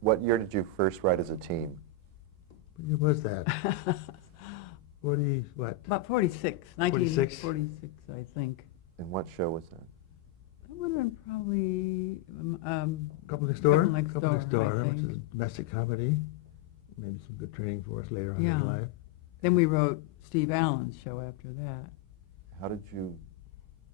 What year did you first write as a team? What year was that? 40, what? About 46, 46? 1946, I think. And what show was that? That would have been probably Couple Next Door? Couple Next Door, I which is think. a domestic comedy. Maybe some good training for us later on Yeah. in life. Then we wrote Steve Allen's show after that. How did you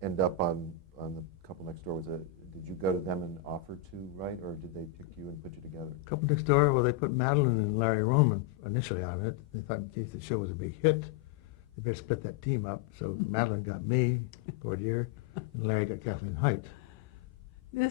end up on the Couple Next Door? Did you go to them and offer to write, or did they pick you and put you together? Couple Next Door, well, they put Madelyn and Larry Roman initially on it. They thought in case the show was a big hit, they better split that team up. So Madelyn got me, Portier, and Larry got Kathleen Height.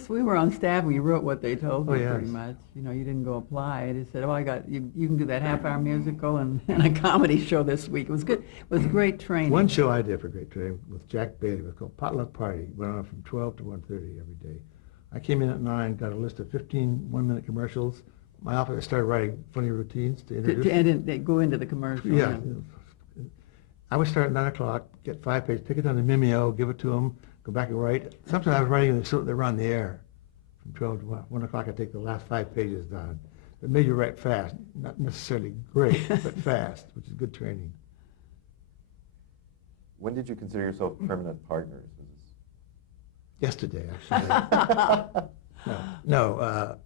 We were on staff and we wrote what they told me, Oh, yes. pretty much. You know, you didn't go apply. They said, oh, you can do that half-hour musical and a comedy show this week. It was good. It was great training. One show I did for great training with Jack Bailey was called Potluck Party. Went on from 12 to 1:30 every day. I came in at 9, got a list of 15 one-minute commercials. My office, I started writing funny routines to introduce. They go into the commercial. Yeah. I would start at 9 o'clock, get 5 pages, take it down to Mimeo, give it to them, go back and write. Sometimes I was writing and they were on the air. From 12 to 1 o'clock, I'd take the last 5 pages done. It made you write fast, not necessarily great, but fast, which is good training. When did you consider yourself permanent partners? Was this... Yesterday, actually. No,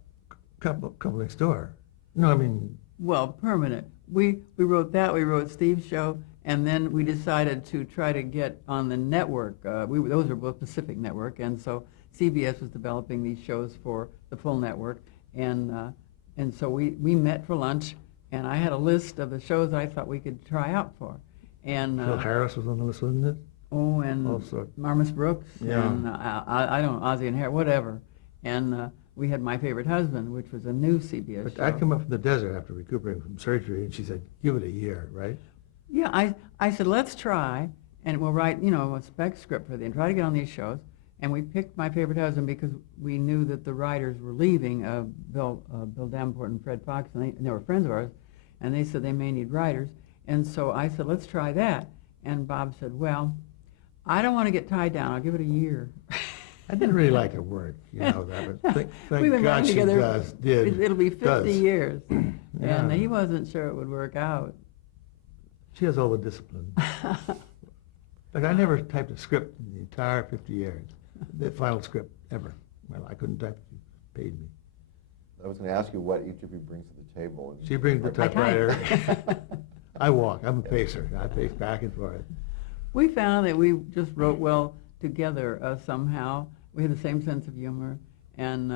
couple Next Door. No, I mean... Well, permanent. We wrote that, we wrote Steve's show, and then we decided to try to get on the network. Those were both Pacific Network, and so CBS was developing these shows for the full network, and so we met for lunch, and I had a list of the shows I thought we could try out for. And Phil Harris was on the list, wasn't it? Oh, and Also, Marmus Brooks, yeah. and I don't know, Ozzie and Harry, whatever. And we had My Favorite Husband, which was a new CBS But show. I'd come up from the desert after recuperating from surgery, and she said, give it a year, right? Yeah, I said, let's try, and we'll write, a spec script for and try to get on these shows. And we picked My Favorite Husband because we knew that the writers were leaving, Bill Davenport and Fred Fox, and they were friends of ours, and they said they may need writers. And so I said, let's try that. And Bob said, well, I don't want to get tied down. I'll give it a year. I didn't really like her work, that, but thank We've been God writing she together. did. It'll be 50 years. Yeah. And he wasn't sure it would work out. She has all the discipline. Like, I never typed a script in the entire 50 years, the final script ever. Well, I couldn't type if you paid me. I was going to ask you what each of you brings to the table. And She brings the I typewriter. type. I walk. I'm a pacer. I pace back and forth. We found that we just wrote well together somehow. We had the same sense of humor. And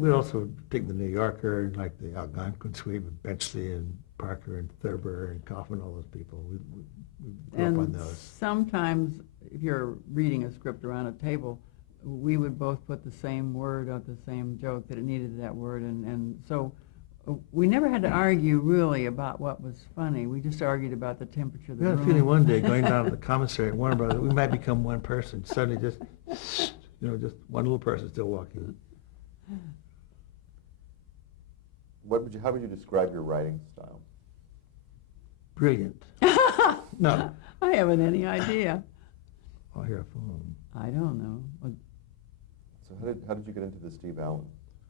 We also take the New Yorker, like the Algonquin Suite with Benchley and Parker and Thurber and Kaufman, all those people. We grew up on those. Sometimes, if you're reading a script around a table, we would both put the same word of the same joke that it needed that word, and so we never had to argue really about what was funny. We just argued about the temperature of the We room. had a feeling one day going down to the commissary at Warner Brothers, we might become one person. Suddenly just one little person still walking. how would you describe your writing style? Brilliant. No. I haven't any idea. I'll hear a phone. I don't know. So how did you get into the Steve Allen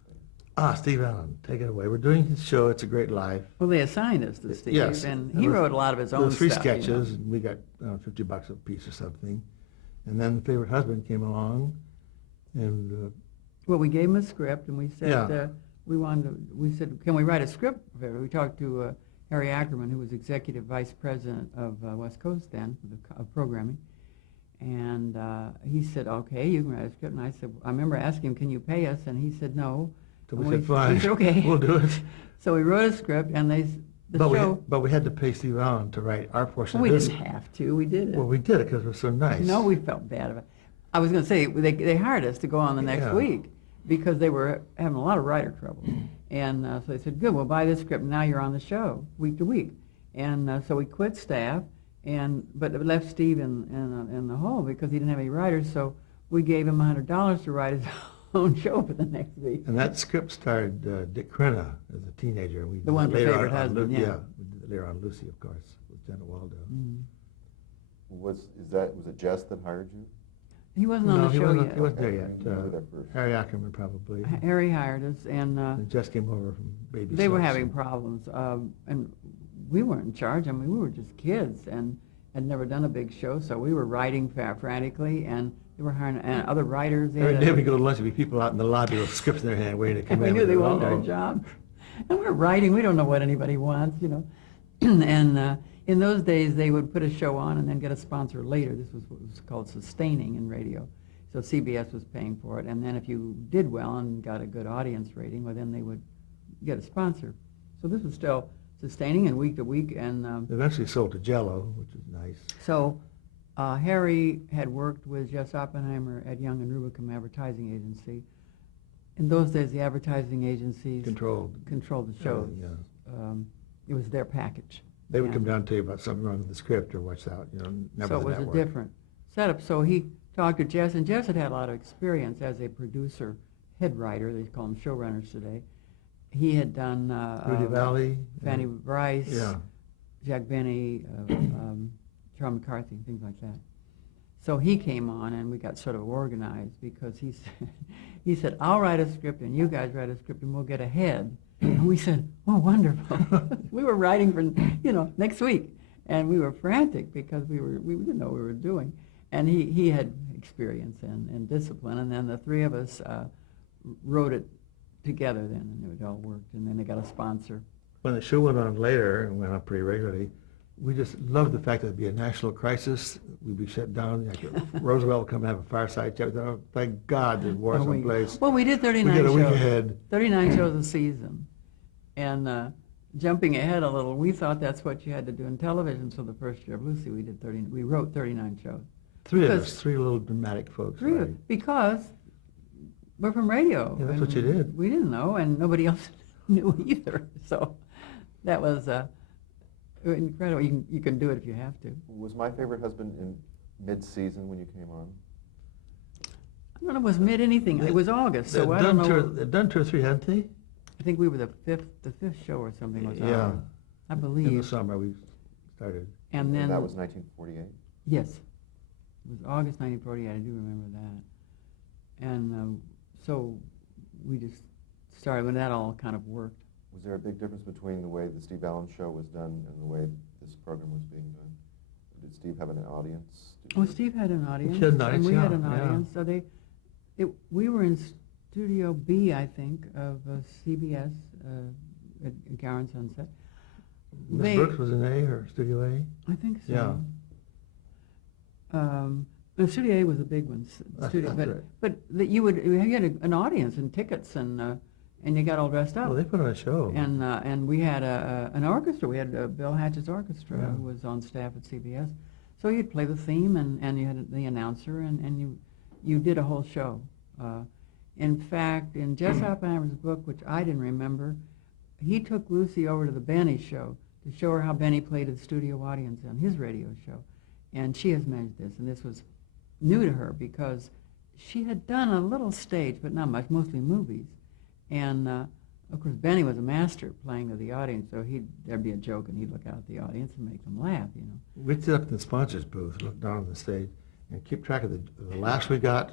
thing? Steve Allen, take it away. We're doing his show, It's a Great Life. Well, they assigned us to Steve, Yes. and he wrote a lot of his There own were 3 stuff. sketches, and we got $50 a piece or something. And then The Favorite Husband came along, and Well, we gave him a script, and we said Yeah. we said, can we write a script for it? We talked to Harry Ackerman, who was executive vice president of West Coast then, of programming, and he said, okay, you can write a script. And I said, I remember asking him, can you pay us? And he said, no. so And we said, fine, we said, okay. we'll do it. So we wrote a script, and But we had to pay Steve Allen to write our portion we of his. didn't have to. We did it. Well, we did it because it was so nice. No, we felt bad about it. I was going to say, they hired us to go on the next Yeah. week because they were having a lot of writer trouble. And so they said, good, we'll buy this script, and now you're on the show, week to week. And so we quit staff, but it left Steve in the hole because he didn't have any writers, so we gave him $100 to write his own show for the next week. And that script starred Dick Crenna as a teenager. We The one for later Favorite on Husband, yeah. We did it later on Lucy, of course, with Janet Waldo. Mm-hmm. Was it Jess that hired you? He wasn't on No, the he show wasn't, yet. he wasn't there Okay, yet. you were there first. Harry Ackerman probably. Harry hired us, and And Jess came over from Baby they were Steps having and- problems, and we weren't in charge. I mean, we were just kids and had never done a big show, so we were writing frantically, and they were hiring and other writers. They Every had day a- we go to lunch, there'd be people out in the lobby with scripts in their hand waiting to come we in. knew they go, wanted our "Uh-oh." job. And we're writing, we don't know what anybody wants, you know. And in those days, they would put a show on and then get a sponsor later. This was what was called sustaining in radio. So CBS was paying for it, and then if you did well and got a good audience rating, well, then they would get a sponsor. So this was still sustaining and week to week, and Eventually sold to Jello, which is nice. so Harry had worked with Jess Oppenheimer at Young and Rubicam Advertising Agency. In those days, the advertising agencies Controlled. controlled the shows. Yeah. It was their package. They would And come down and tell you about something wrong with the script or what's out, never so the it was network. a different setup. So he talked to Jess, and Jess had had a lot of experience as a producer, head writer. They call them showrunners today. He had done Rudy Valley. Fanny Bryce, Yeah. Jack Benny, Charles McCarthy, things like that. So he came on, and we got sort of organized because he said, I'll write a script, and you guys write a script, and we'll get ahead. And we said, oh, wonderful. We were writing for, next week. And we were frantic because we didn't know what we were doing. And he had experience and discipline. And then the three of us wrote it together then, and it all worked. And then they got a sponsor. When the show went on later, and went on pretty regularly, we just loved the fact that it'd be a national crisis. We'd be shut down. Like Roosevelt would come and have a fireside chat. Oh, thank God there's war someplace. Well, we did 39 We shows. get a week ahead. 39 shows a season. And jumping ahead a little, we thought that's what you had to do in television. So the first year of Lucy, we wrote 39 shows. Three of Because- us, three little dramatic folks. Three right? because we're from radio. Yeah, that's what and you did. We didn't know, and nobody else knew either. So that was incredible. You can do it if you have to. Was My Favorite Husband in mid-season when you came on? I don't know, it was mid-anything. It was August, so I don't know. They've done two or three, hadn't they? I think we were the fifth show or something was Yeah. on, I In the believe. summer we started. And then, that was 1948? yes, it was August 1948, I do remember that. And so we just started when that all kind of worked. Was there a big difference between the way the Steve Allen show was done and the way this program was being done? Did Steve have an audience? Oh, Steve had an audience. had an And we audience, had an yeah, yeah. audience. So we were in Studio B, I think, of CBS at Gower and Sunset. Miss Brooks was in A or Studio A? I think so. Yeah. The Studio A was a big one. That's Studio, right. but that you had an audience and tickets and you got all dressed up. Well, they put on a show. And we had an orchestra. We had Bill Hatch's orchestra, Yeah. who was on staff at CBS. So you'd play the theme, and you had the announcer, and you did a whole show. In fact, in Jess Oppenheimer's book, which I didn't remember, he took Lucy over to the Benny show to show her how Benny played to the studio audience on his radio show. And she has managed this, and this was new to her because she had done a little stage, but not much, mostly movies. And of course, Benny was a master playing to the audience, so there'd be a joke, and he'd look out at the audience and make them laugh, We'd sit up in the sponsors booth, look down on the stage, and keep track of the last we got.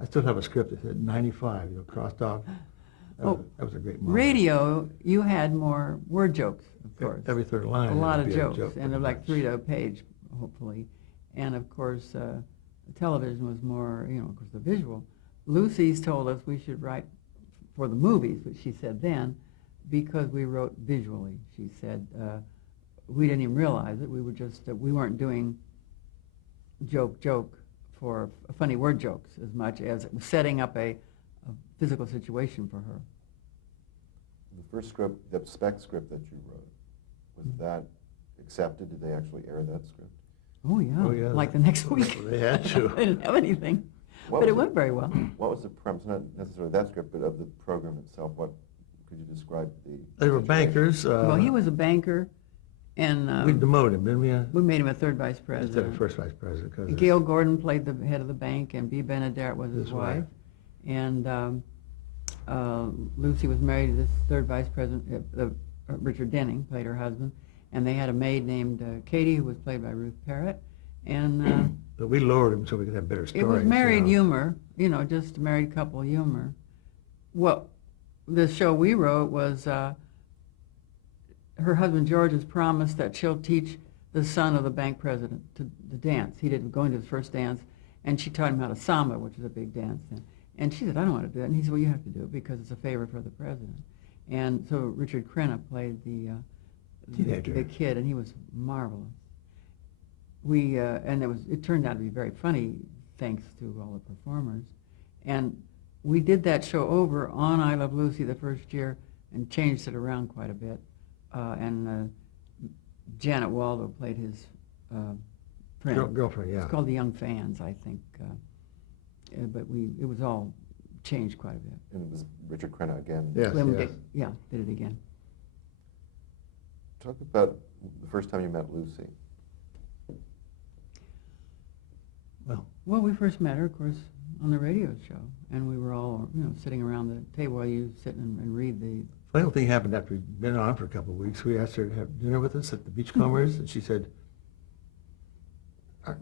I still have a script that said 95, crossed off. That was a great moment. Radio, you had more word jokes, of course. Every third line. A lot would of be a jokes, joke, and they're pretty like much. 3 to a page, hopefully. And of course, television was more, of course, the visual. Lucy's told us we should write for the movies, which she said then, because we wrote visually. She said we didn't even realize it. We were just, we weren't doing joke for funny word jokes as much as it was setting up a physical situation for her. The first script, the spec script that you wrote, was that accepted? Did they actually air that script? Oh yeah, Oh, yeah. like the next week. They had to. They didn't have anything, What but it was went very well. What was the premise, not necessarily that script, but of the program itself? What could you describe the? They were situation? bankers. Well, he was a banker, and We demoted him, didn't we? we made him a third vice Instead of president. first vice president. 'Cause Gail Gordon played the head of the bank, and Bea Benaderet was his His wife. wife. And Lucy was married to this third vice president, Richard Denning, played her husband. And they had a maid named Katie, who was played by Ruth Parrott. And But we lowered them so we could have better It stories. was married you know. humor, just married couple humor. Well, the show we wrote was her husband George has promised that she'll teach the son of the bank president to dance. He didn't go into his first dance, and she taught him how to samba, which is a big dance then. And she said, I don't want to do it. And he said, well, you have to do it because it's a favor for the president. And so Richard Crenna played the kid, and he was marvelous. And it turned out to be very funny, thanks to all the performers. And we did that show over on I Love Lucy the first year and changed it around quite a bit. And Janet Waldo played his friend. Girlfriend, yeah. It's called The Young Fans, I think. But it was all changed quite a bit. And it was Richard Crenna again. Yes, Slim yes. did it again. Talk about the first time you met Lucy. Well, we first met her, of course, on the radio show, and we were all, sitting around the table while you sit and read the. Funny thing happened after we'd been on for a couple of weeks. We asked her to have dinner with us at the Beachcombers, and she said,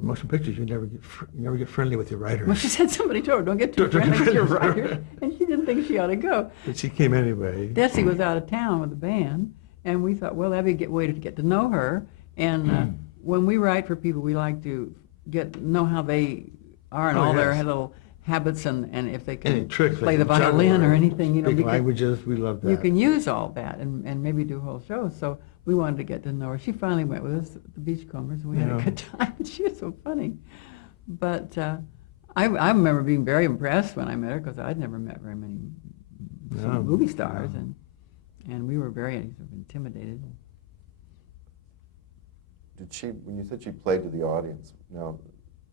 "Motion pictures, you never get friendly with your writers." Well, she said somebody told her, don't get too friendly with your writers, and she didn't think she ought to go. But she came anyway. Desi was out of town with the band, and we thought, well, that'd be a good way to get to know her. And when we write for people, we like to know how they are and all their little habits, and if they can play the violin or anything, speak languages, we love that. You can use all that and maybe do whole shows. So we wanted to get to know her. She finally went with us at the Beachcombers, and we had a good time. She was so funny. But I remember being very impressed when I met her, because I'd never met very many movie stars, and we were very sort of intimidated. Did she, when you said she played to the audience, now,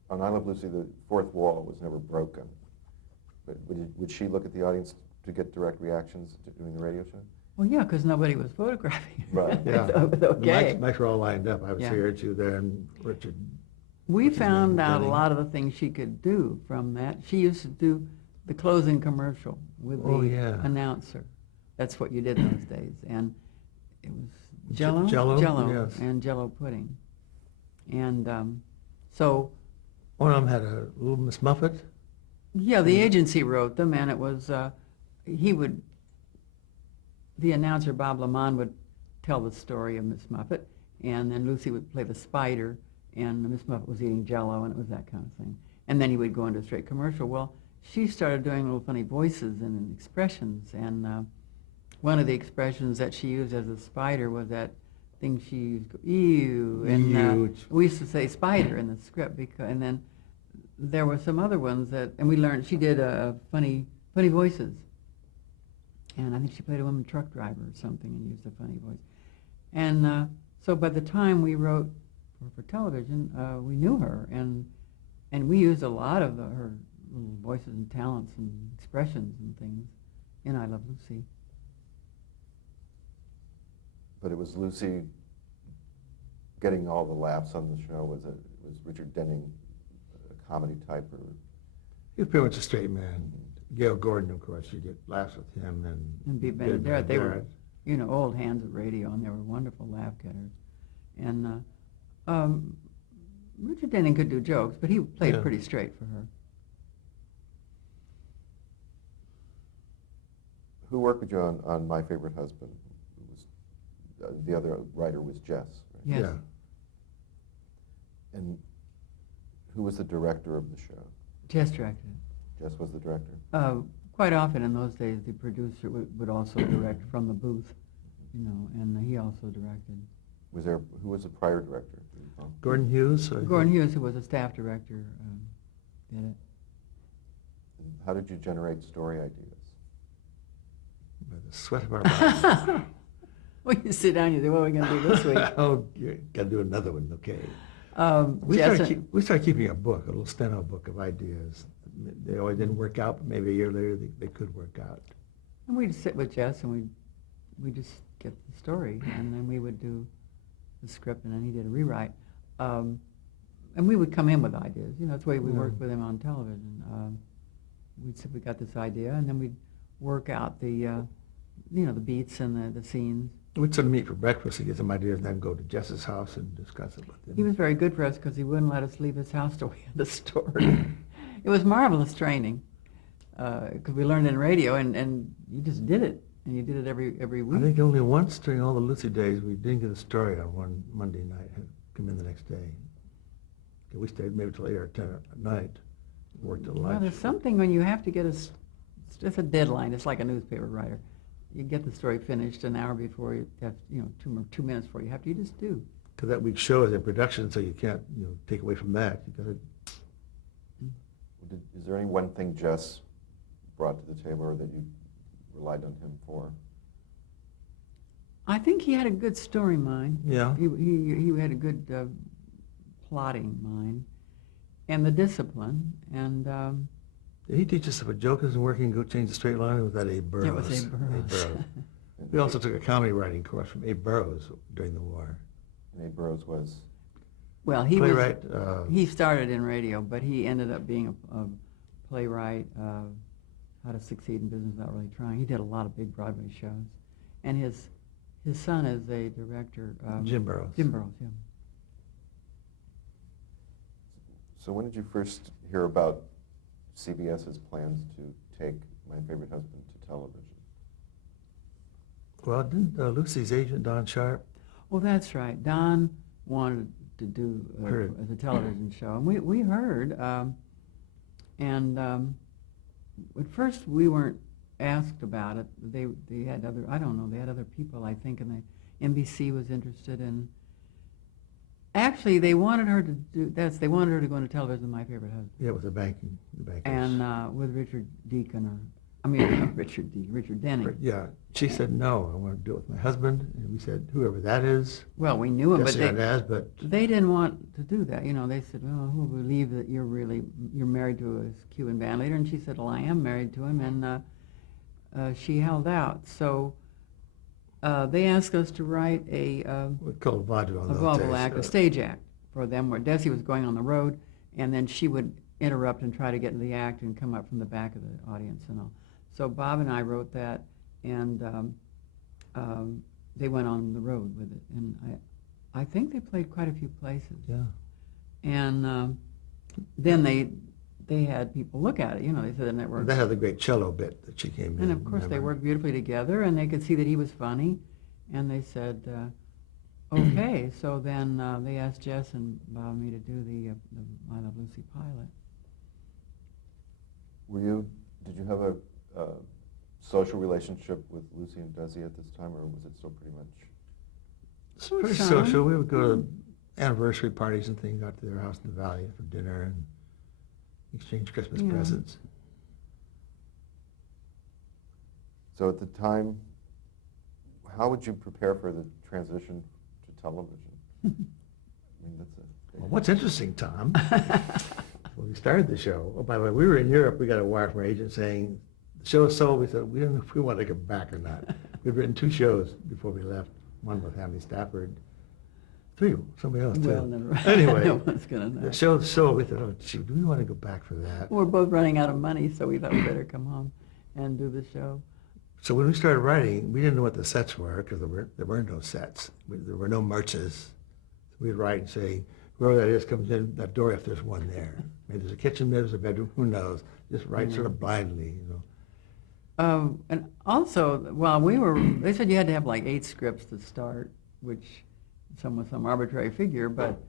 on I Love Lucy, the fourth wall was never broken. But would she look at the audience to get direct reactions during the radio show? Well, yeah, because nobody was photographing her. Right. Yeah. So it was okay. The mics were all lined up. I was here, two there, and Richard. We found out a lot of the things she could do from that. She used to do the closing commercial with the announcer. That's what you did in those days. And it was Jello, yes. and Jello pudding. And so... One of them had a little Miss Muffet. Yeah, the agency wrote them, and it was, the announcer, Bob Lamont, would tell the story of Miss Muffet, and then Lucy would play the spider, and Miss Muffet was eating Jello, and it was that kind of thing. And then he would go into a straight commercial. Well, she started doing little funny voices and expressions, and one of the expressions that she used as a spider was that thing she used, ew, and we used to say spider in the script, and then there were some other ones and we learned, she did funny voices, and I think she played a woman truck driver or something and used a funny voice. And so by the time we wrote for television, we knew her, and we used a lot of her little voices and talents and expressions and things in I Love Lucy. But it was Lucy getting all the laughs on the show. Was Richard Denning a comedy type, or? He was pretty much a straight man. Gail Gordon, of course, you get laughs with him, And Bea Benaderet. They were, old hands at radio, and they were wonderful laugh getters. And Richard Denning could do jokes, but he played pretty straight for her. Who worked with you on My Favorite Husband? The other writer was Jess, right? Yes. Yeah. And who was the director of the show? Jess directed it. Jess was the director? Quite often in those days, the producer would also direct from the booth, and he also directed. Who was the prior director? Do you recall? Gordon Hughes. Gordon Hughes, who was a staff director, did it. How did you generate story ideas? By the sweat of our brows. Well, you sit down and you say, what are we going to do this week? Oh, you got to do another one, okay. We started keeping a book, a little steno book of ideas. They always didn't work out, but maybe a year later they could work out. And we'd sit with Jess and we'd just get the story, and then we would do the script, and then he did a rewrite. And we would come in with ideas. That's the way we worked with him on television. We'd say we got this idea, and then we'd work out the, the beats and the scenes. We'd sort of meet for breakfast and get some ideas, and then go to Jess's house and discuss it with him. He was very good for us because he wouldn't let us leave his house till we had the story. It was marvelous training because we learned in radio, and you just did it, and you did it every week. I think only once during all the Lucy days we didn't get a story on one Monday night. Had come in the next day. We stayed maybe till 8 or 10 at night. Worked till lunch. Well, there's something when you have to get it's just a deadline. It's like a newspaper writer. You get the story finished an hour before you have, 2 minutes before you have to. You just do. Because that week's show is in production, so you can't, take away from that. You got to. Is there any one thing Jess brought to the table or that you relied on him for? I think he had a good story mind. Yeah. He had a good plotting mind, and the discipline, and Did he teach us if a joke isn't working, go change the straight line? Or was that Abe Burrows? it was Abe Burrows. We also took a comedy writing course from Abe Burrows during the war. And Abe Burrows was, Well, he Playwright. he started in radio, but he ended up being a playwright. How to Succeed in Business Without Really Trying. He did a lot of big Broadway shows, and his son is a director. Jim Burrows. Jim Burrows, yeah. so when did you first hear about CBS's plans to take My Favorite Husband to television? Well, didn't Lucy's agent, Don Sharp? Well, that's right. Don wanted to do the television show, and we heard. At first we weren't asked about it. They had other, I don't know, they had other people, I think, and NBC was interested in. Actually, they wanted her to do they wanted her to go into television with My Favorite Husband. Yeah, it was the bankers. And with Richard Deacon, Richard Denning. Yeah, she said, no, I want to do it with my husband. And we said, whoever that is. Well, we knew him, but they didn't want to do that. They said, well, who will believe that you're married to a Cuban band leader? And she said, well, I am married to him, and she held out. So they asked us to write a called Vaudeville Act, a stage act for them, where Desi was going on the road, and then she would interrupt and try to get into the act and come up from the back of the audience and all. So Bob and I wrote that, and they went on the road with it, and I think they played quite a few places. Yeah. And then they had people look at it. They said the network. They had the great cello bit that she came in. And of course they worked beautifully together, and they could see that he was funny, and they said, okay. So then they asked Jess and Bob and me to do the I Love Lucy pilot. Did you have a social relationship with Lucy and Desi at this time, or was it still pretty much? It's pretty social. We would go to anniversary parties and things, out to their house in the valley for dinner and exchange Christmas presents. So at the time, how would you prepare for the transition to television? I mean, that's a Well, what's interesting, Tom, when we started the show, oh, by the way, we were in Europe, we got a wire from our agent saying, the show is sold. We said, we don't know if we want to get back or not. We'd written 2 shows before we left, one with Hamley Stafford, 3, somebody else too. Well, never. Anyway, No one's gonna know. the show's sold. We thought, oh, gee, do we want to go back for that? We're both running out of money, so we thought we better come home and do the show. So when we started writing, we didn't know what the sets were because there were no sets. There were no marches. We'd write and say, whoever that is comes in that door if there's one there. Maybe there's a kitchen, maybe there's a bedroom, who knows? Just write sort of blindly, And also, while they said you had to have like 8 scripts to start, which was some arbitrary figure, but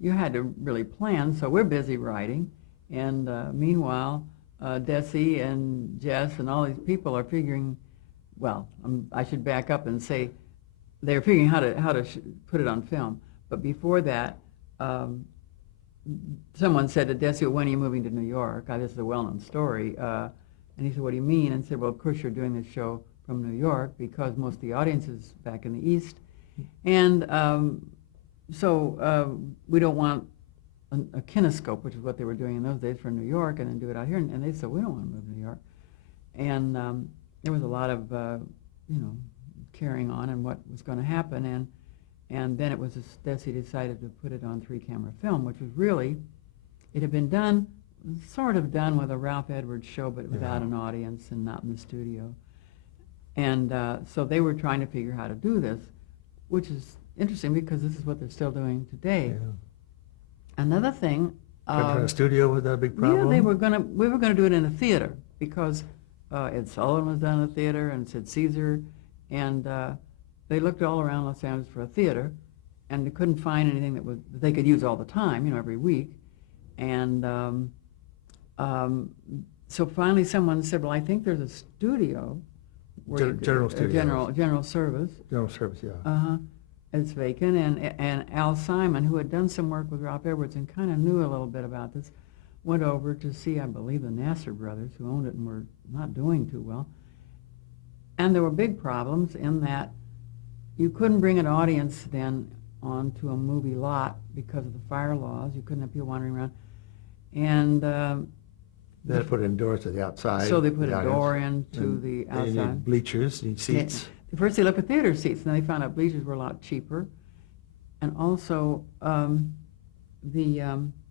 you had to really plan. So we're busy writing, and meanwhile, Desi and Jess and all these people are figuring. Well, I should back up and say they're figuring how to put it on film. But before that, someone said to Desi, "When are you moving to New York?" This is a well-known story. And he said, "What do you mean?" And said, "Well, of course you're doing this show from New York because most of the audience is back in the East. And so we don't want a kinescope," which is what they were doing in those days, for New York, and then do it out here. And they said, "We don't want to move to New York." And there was a lot of, carrying on and what was going to happen. And then it was Desi decided to put it on 3-camera film, which was really, it had been done, sort of done with a Ralph Edwards show, but without an audience and not in the studio. And so they were trying to figure how to do this, which is interesting because this is what they're still doing today. Yeah. Another thing. Trying to studio, was that a big problem? Yeah, we were gonna do it in a theater because Ed Sullivan was done in a theater and Sid Caesar, and they looked all around Los Angeles for a theater, and they couldn't find anything that they could use all the time, every week. And so finally someone said, well, I think there's a studio. General studio. General service. General service, yeah. Uh-huh. It's vacant, and Al Simon, who had done some work with Ralph Edwards and kind of knew a little bit about this, went over to see, I believe, the Nasser brothers, who owned it and were not doing too well. And there were big problems in that you couldn't bring an audience then onto a movie lot because of the fire laws. You couldn't have people wandering around. And They had to put indoors to the outside. so they put the a door audience. into the And you outside. need bleachers, you need seats. First they looked at theater seats, and then they found out bleachers were a lot cheaper. And also,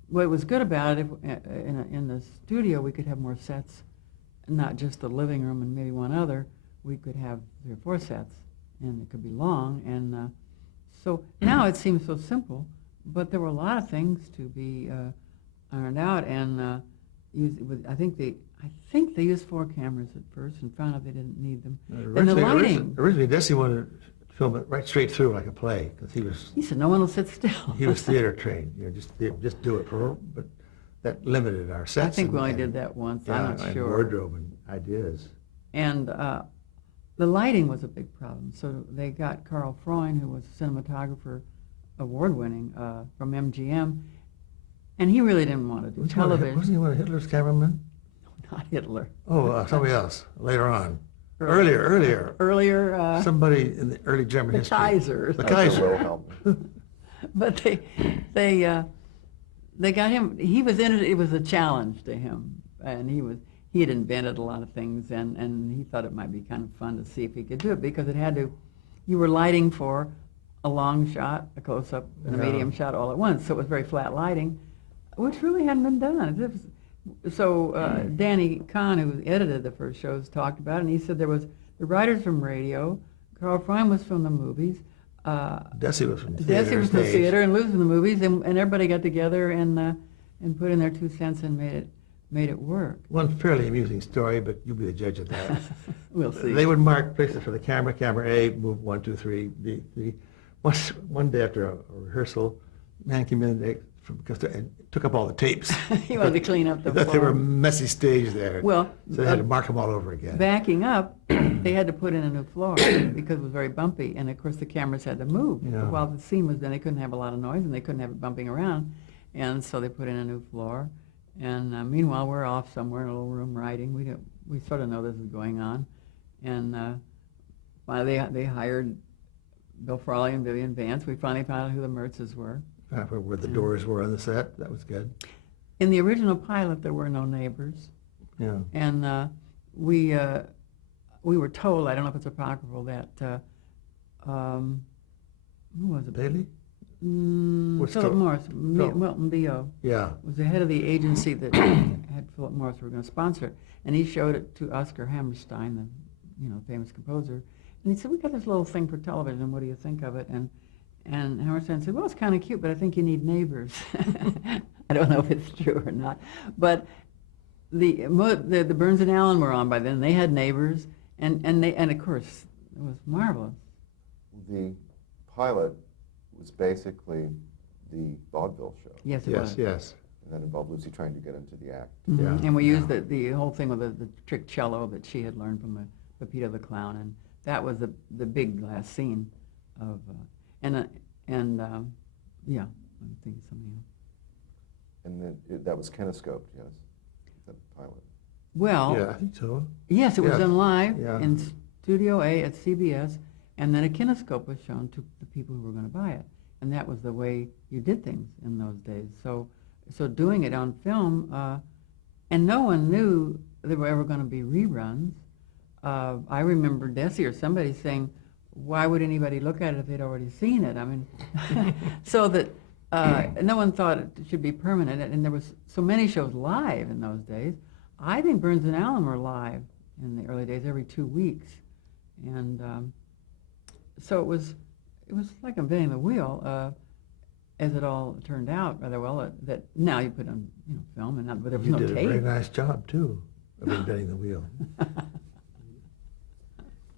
what was good about it, in the studio, we could have more sets, not just the living room and maybe one other. We could have 3 or 4 sets, and it could be long. And so now it seems so simple, but there were a lot of things to be ironed out. And I think they used 4 cameras at first and found out they didn't need them. And the lighting. Originally, Desi wanted to film it right straight through like a play, because He said, no one will sit still. he was theater trained. Just do it. But that limited our sets. I think we only and- did that once. Yeah, I'm not and sure. wardrobe and ideas. And the lighting was a big problem. So they got Carl Freund, who was a cinematographer, award-winning from MGM, and he really didn't want to do television. Wasn't he one of Hitler's cameramen? Not Hitler. Oh, somebody else later on. Earlier. Earlier, Somebody in the early German the history. Kaiser. The Kaiser Kaiser. Wilhelm. But they got him. He was in it. It was a challenge to him, and he had invented a lot of things, and he thought it might be kind of fun to see if he could do it, because you were lighting for a long shot, a close-up, and a Yeah. medium shot all at once. So it was very flat lighting, which really hadn't been done. So Danny Kahn, who edited the first shows, talked about it, and he said there was the writers from radio, Carl Freund was from the movies, Desi was from theater. Desi was from the stage. theater, and Lou's from the movies, and everybody got together and put in their 2 cents and made it work. One fairly amusing story, but you'll be the judge of that. We'll see. They would mark places for the camera. Camera A, move 1, 2, 3, B, 3. One day after a rehearsal, man came in and took up all the tapes. He wanted to clean up the They thought they were floor. messy stage there. Well, so they had to mark them all over again. backing up, they had to put in a new floor because it was very bumpy, and of course the cameras had to move. Yeah. While the scene was done, they couldn't have a lot of noise, and they couldn't have it bumping around, and so they put in a new floor. And meanwhile, we're off somewhere in a little room writing. We sort of know this is going on, and finally they hired Bill Frawley and Vivian Vance. We finally found out who the Mertzes were. Where the doors were on the set, that was good. In the original pilot, there were no neighbors. Yeah. And we were told, I don't know if it's apocryphal, that, who was it? Bailey? Philip Phil- Morris, Phil- Milton Dio, Yeah. was the head of the agency that had Philip Morris were going to sponsor it. And he showed it to Oscar Hammerstein, the famous composer. And he said, we got this little thing for television, what do you think of it? And Hammerstein said, well, it's kind of cute, but I think you need neighbors. I don't know if it's true or not. But the Burns and Allen were on by then. They had neighbors, and of course, it was marvelous. The pilot was basically the vaudeville show. Yes, it Yes, was. yes. And that involved Lucy trying to get into the act. Mhm. Yeah, And we used yeah. the whole thing with the trick cello that she had learned from Pepito the Clown, and that was the big last scene of, yeah, I'm thinking something else. And then that was kinescoped, yes, that pilot. Well, Yeah, I think so. yes, it was Yeah. done live Yeah. in Studio A at CBS, and then a kinescope was shown to the people who were going to buy it, and that was the way you did things in those days. So doing it on film, and no one knew there were ever going to be reruns. I remember Desi or somebody saying, why would anybody look at it if they'd already seen it? I mean, so that no one thought it should be permanent, and there was so many shows live in those days. I think Burns and Allen were live in the early days every 2 weeks, And so it was like inventing the wheel, as it all turned out rather well. That now you put on film, and not, but there was You no did a tape. very nice job, too, of inventing the wheel.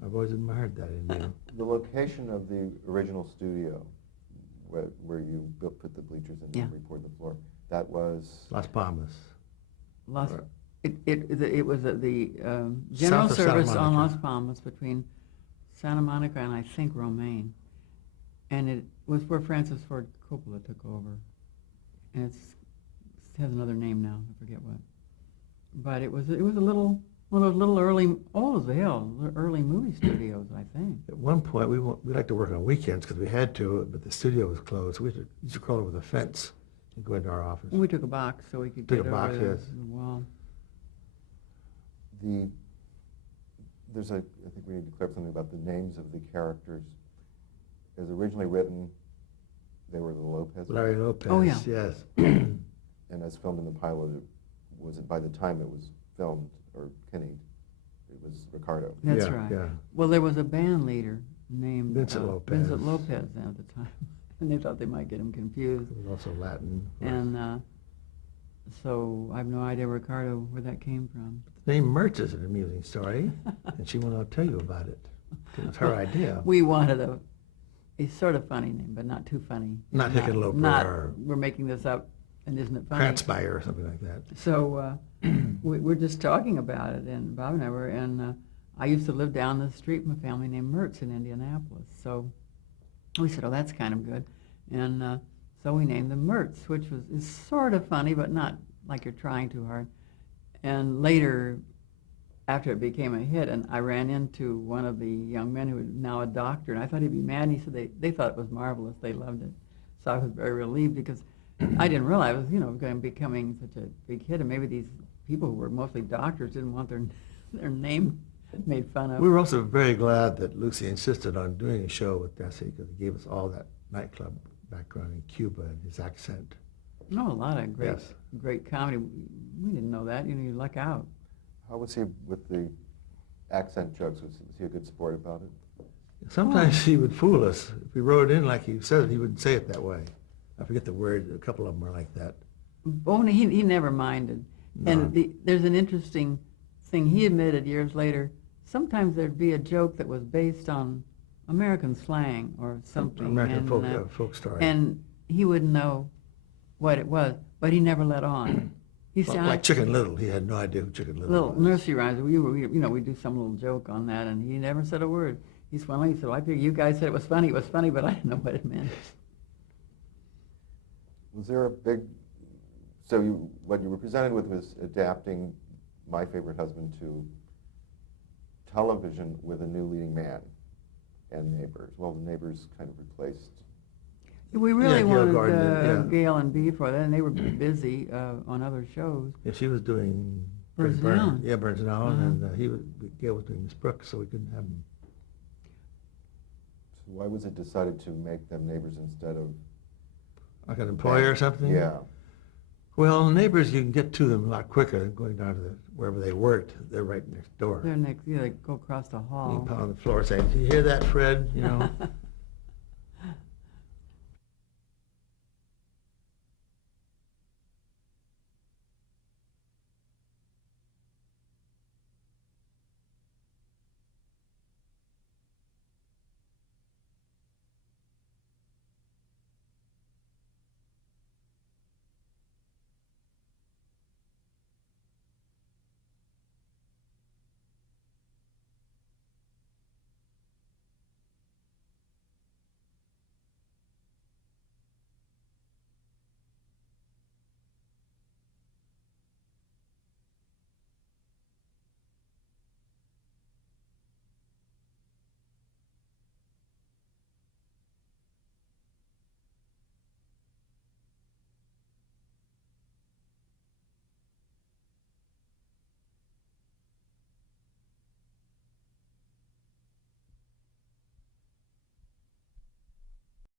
I've always admired that in you. The location of the original studio, where you put the bleachers in Yeah. and repoured the floor, that was Las Palmas. Las, Right. it was at the South general of Santa service on Monica. Las Palmas between Santa Monica and I think Romaine, and it was where Francis Ford Coppola took over, and it has another name now. I forget what, but it was a little one of those little early, old as hell, early movie studios, I think. At one point, we liked to work on weekends because we had to, but the studio was closed. So we used to crawl over the fence and go into our office. We took a box so we could Took get a over box, the yes. wall. There's I think we need to clear up something about the names of the characters. As originally written, they were the Lopez. Larry Lopez, Oh, yeah. yes. And as filmed in the pilot, was it by the time it was filmed or pennied, it was Ricardo. That's Yeah, right. yeah. Well, there was a band leader named Vincent Lopez. Vincent Lopez at the time, and they thought they might get him confused. It was also Latin. of course. And so I have no idea, Ricardo, where that came from. The name Mertz is an amusing story, and she wanted to tell you about it. It's her idea. We wanted a sort of funny name, but not too funny. Not Hickenlooper Not, or we're making this up, and isn't it funny? Kranzmeier or something like that. So we're just talking about it, and Bob and I were, and I used to live down the street from a family named Mertz in Indianapolis. So we said, oh, that's kind of good. And so we named them Mertz, which is sort of funny, but not like you're trying too hard. And later, after it became a hit, and I ran into one of the young men who was now a doctor, and I thought he'd be mad, and he said they thought it was marvelous, they loved it. So I was very relieved because I didn't realize it was, going to becoming such a big hit, and maybe these people who were mostly doctors didn't want their name made fun of. We were also very glad that Lucy insisted on doing a show with Desi because he gave us all that nightclub background in Cuba and his accent. No, a lot of great, Yes. great comedy. We didn't know that. You luck out. How was he with the accent jokes? Was he a good sport about it? Sometimes he would fool us. If we wrote it in like he said it, he wouldn't say it that way. I forget the word. A couple of them are like that. Oh, he never minded. No. And there's an interesting thing he admitted years later. Sometimes there'd be a joke that was based on American slang or something. American and, folk story. And he wouldn't know what it was, but he never let on. He Well, sounded like Chicken Little. He had no idea who Chicken Little little was. nursery rhymes. We do some little joke on that, and he never said a word. He smiled. He said, well, I figured you guys said it was funny, but I didn't know what it meant. Was there a big, so what you were presented with was adapting My Favorite Husband to television with a new leading man and Neighbors. Well, the Neighbors kind of replaced. We really Gail wanted Gordon did, yeah. Gail and Bee for that, and they were busy on other shows. Yeah, she was doing Burns and Allen. Yeah, Burns and Allen, Uh-huh. and Gail was doing Miss Brooks, so we couldn't have him. So why was it decided to make them neighbors instead of? Like an employer or something? Yeah. Well, Neighbors, you can get to them a lot quicker than going down to wherever they worked. They're right next door. They're next, they go across the You hall. can pound on the floor saying, "Do you hear that, Fred?"